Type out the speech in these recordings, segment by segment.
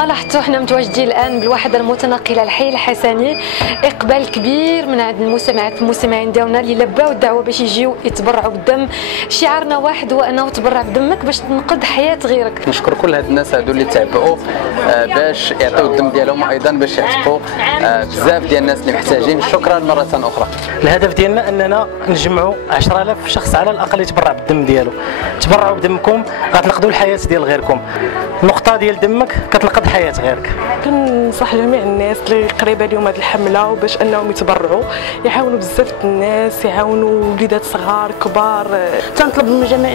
كما لاحظتوا حنا متواجدين الان بالوحده المتنقله الحي الحسني. اقبال كبير من عند المستمعين ديالنا اللي لباو الدعوه باش يجيو يتبرعوا بالدم. شعارنا واحد هو انه تبرع بدمك باش تنقذ حياه غيرك. نشكر كل هاد الناس هادو اللي تعبوا باش يعطيو الدم ديالهم وايضا باش يعتقوا بزاف ديال الناس اللي محتاجين. شكرا مره اخرى. الهدف ديالنا اننا نجمعوا 10,000 شخص على الاقل يتبرع بالدم ديالو. تبرعوا بدمكم غتنقذوا الحياه ديال غيركم. نقطه ديال دمك كتنقذ حياه غيرك. كنصح جميع الناس اللي قريبه اليوم هذه الحمله باش انهم يتبرعوا، يعاونوا بزاف الناس، يعاونوا وليدات صغار كبار. تنطلب من جميع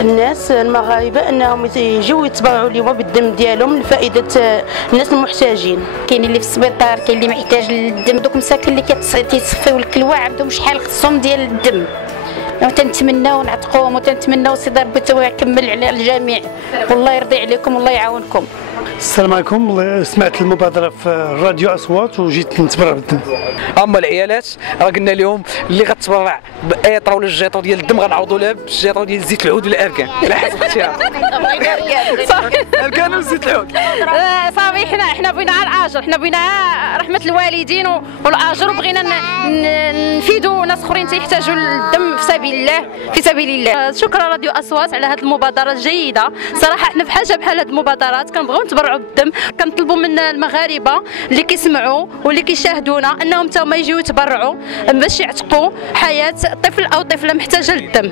الناس المغاربه انهم يجيو يتبرعوا اليوم بالدم ديالهم لفائده الناس المحتاجين. كاين اللي في السبيطار، كاين اللي محتاج للدم، دوك مساكن اللي كيتصفيو الكلوه عندهم شحال خصهم ديال الدم. وتنتمناو نعتقوهم وتنتمناو سيدي ربي يكمل على الجميع والله يرضي عليكم والله يعاونكم. السلام عليكم. سمعت المبادره في راديو أصوات وجيت نتبرع بالدم. اما العيالات راه قلنا لهم اللي غتبرع بايطرا ولا الجيطو ديال الدم غنعوضوا لها بالجيطو ديال زيت العود ولا الاركان على حسب اختيار. الاركان وزيت العود. صافي حنا بغينا الاجر، حنا بغينا رحمه الوالدين والاجر، وبغينا نفيدوا ناس اخرين تيحتاجوا الدم في سبيل الله في سبيل الله. شكرا راديو أصوات على هذه المبادره الجيده. صراحه حنا بحال هذه المبادرات كنبغيو نتبرعوا بالدم. كنطلبوا من المغاربه اللي كيسمعوا واللي كيشاهدونا انهم حتى هما يجيو يتبرعوا باش يعتقوا حياه طفل او طفله محتاجه للدم.